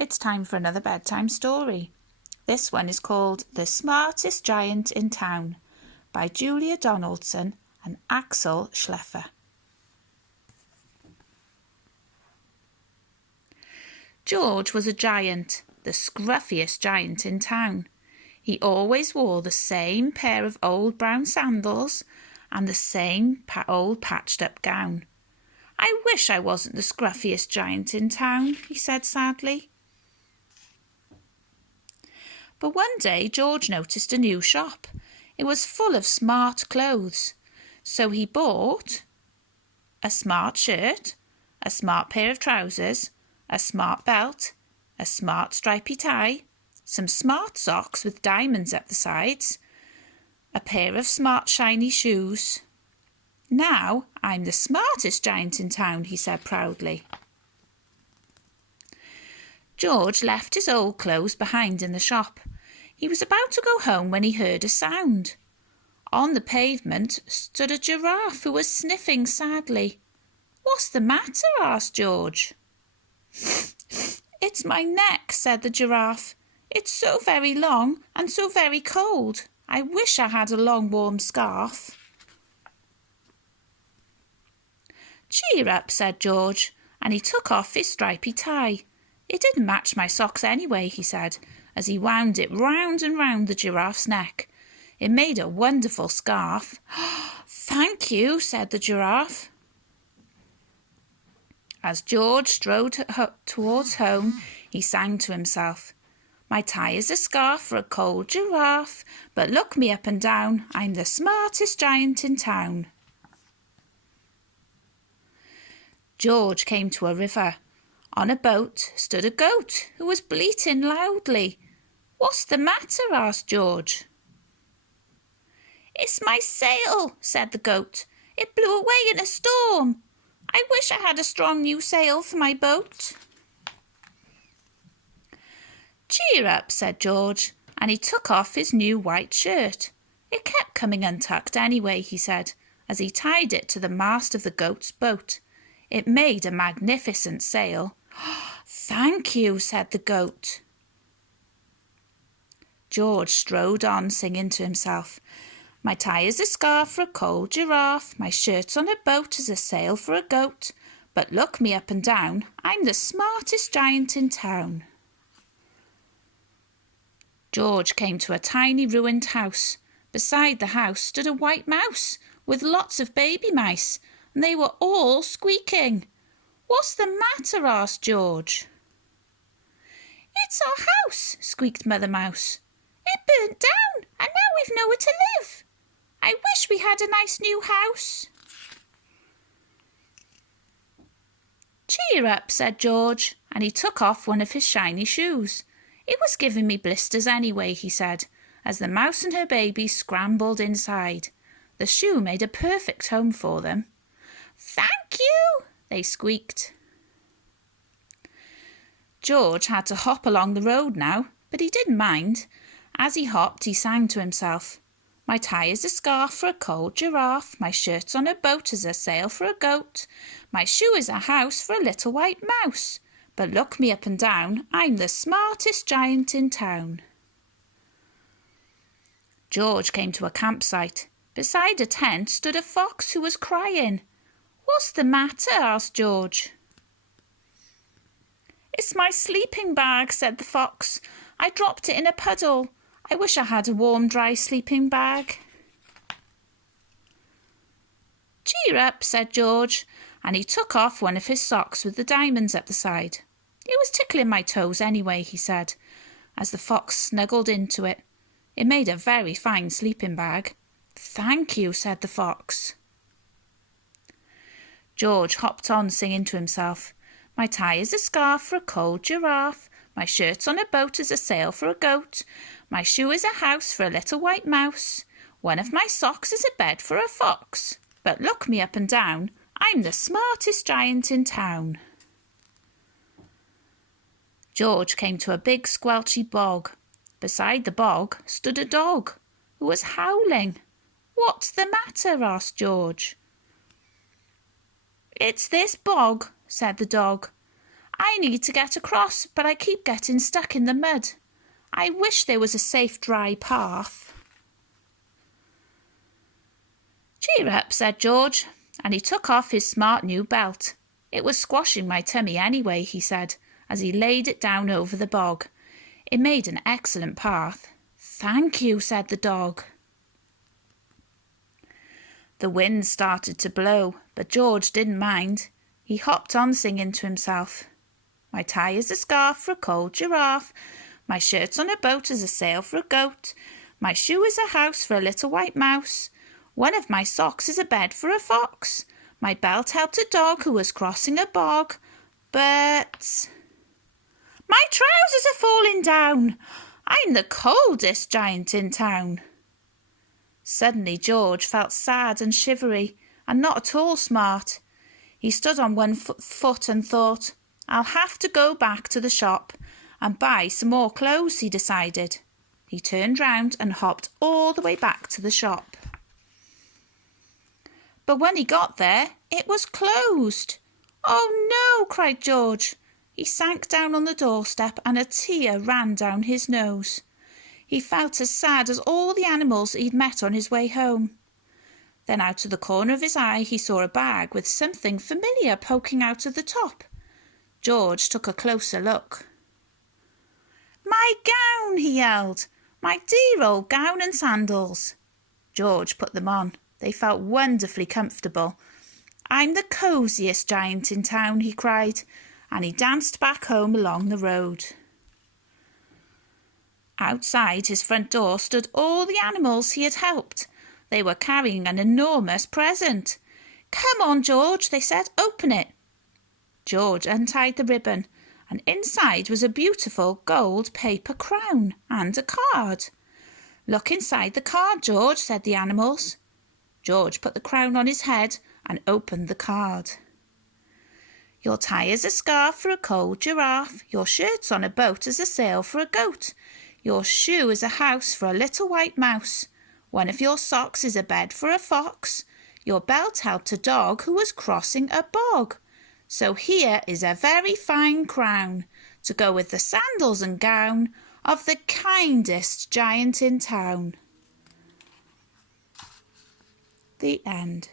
It's time for another bedtime story. This one is called The Smartest Giant in Town by Julia Donaldson and Axel Schleffer. George was a giant, the scruffiest giant in town. He always wore the same pair of old brown sandals and the same old patched-up gown. "I wish I wasn't the scruffiest giant in town," he said sadly. But one day George noticed a new shop. It was full of smart clothes. So he bought a smart shirt, a smart pair of trousers, a smart belt, a smart stripy tie, some smart socks with diamonds up the sides, a pair of smart shiny shoes. "Now I'm the smartest giant in town," he said proudly. George left his old clothes behind in the shop. He was about to go home when he heard a sound. On the pavement stood a giraffe who was sniffing sadly. "What's the matter?" asked George. "It's my neck," said the giraffe. "It's so very long and so very cold. I wish I had a long warm scarf." "Cheer up," said George, and he took off his stripy tie. "It didn't match my socks anyway," he said, as he wound it round and round the giraffe's neck. It made a wonderful scarf. "Thank you," said the giraffe. As George strode towards home, he sang to himself, "My tie is a scarf for a cold giraffe, but look me up and down, I'm the smartest giant in town." George came to a river. On a boat stood a goat who was bleating loudly. "What's the matter?" asked George. "It's my sail," said the goat. "It blew away in a storm. I wish I had a strong new sail for my boat." "Cheer up," said George, and he took off his new white shirt. It kept coming untucked anyway, he said, as he tied it to the mast of the goat's boat. It made a magnificent sail. "Thank you," said the goat. George strode on, singing to himself, "My tie is a scarf for a cold giraffe, my shirt's on a boat as a sail for a goat, but look me up and down, I'm the smartest giant in town." George came to a tiny ruined house. Beside the house stood a white mouse with lots of baby mice, and they were all squeaking. "What's the matter?" asked George. "It's our house," squeaked Mother Mouse. "It burnt down, and now we've nowhere to live. I wish we had a nice new house." "Cheer up," said George, and he took off one of his shiny shoes. "It was giving me blisters anyway," he said, as the mouse and her baby scrambled inside. The shoe made a perfect home for them. "Thank you," they squeaked. George had to hop along the road now, but he didn't mind. As he hopped, he sang to himself, "My tie is a scarf for a cold giraffe, my shirt's on a boat as a sail for a goat, my shoe is a house for a little white mouse, but look me up and down, I'm the smartest giant in town." George came to a campsite. Beside a tent stood a fox who was crying. "What's the matter?" asked George. "It's my sleeping bag," said the fox. "I dropped it in a puddle. I wish I had a warm, dry sleeping bag." "Cheer up," said George, and he took off one of his socks with the diamonds up the side. "It was tickling my toes anyway," he said, as the fox snuggled into it. It made a very fine sleeping bag. "Thank you," said the fox. George hopped on, singing to himself, "My tie is a scarf for a cold giraffe, my shirt's on a boat as a sail for a goat, my shoe is a house for a little white mouse, one of my socks is a bed for a fox, but look me up and down, I'm the smartest giant in town." George came to a big squelchy bog. Beside the bog stood a dog who was howling. "What's the matter?" asked George. "It's this bog," said the dog. I need to get across, but I keep getting stuck in the mud. I wish there was a safe, dry path." "Cheer up," said George, and he took off his smart new belt. "It was squashing my tummy anyway," he said, as he laid it down over the bog. "It made an excellent path." "Thank you," said the dog. The wind started to blow, but George didn't mind. He hopped on singing to himself. "My tie is a scarf for a cold giraffe. My shirt's on a boat as a sail for a goat. My shoe is a house for a little white mouse. One of my socks is a bed for a fox. My belt helped a dog who was crossing a bog. But my trousers are falling down. I'm the coldest giant in town." Suddenly George felt sad and shivery and not at all smart. He stood on one foot and thought, "I'll have to go back to the shop and buy some more clothes," he decided. He turned round and hopped all the way back to the shop. But when he got there, it was closed. "Oh no!" cried George. He sank down on the doorstep and a tear ran down his nose. He felt as sad as all the animals he'd met on his way home. Then out of the corner of his eye he saw a bag with something familiar poking out of the top. George took a closer look. "My gown!" he yelled. "My dear old gown and sandals." George put them on. They felt wonderfully comfortable. "I'm the cosiest giant in town," he cried, and he danced back home along the road. Outside his front door stood all the animals he had helped. They were carrying an enormous present. "Come on, George," they said, "open it." George untied the ribbon, and inside was a beautiful gold paper crown and a card. "Look inside the card, George," said the animals. George put the crown on his head and opened the card. "Your tie is a scarf for a cold giraffe. Your shirt's on a boat as a sail for a goat. Your shoe is a house for a little white mouse. One of your socks is a bed for a fox. Your belt helped a dog who was crossing a bog. So here is a very fine crown to go with the sandals and gown of the kindest giant in town." The end.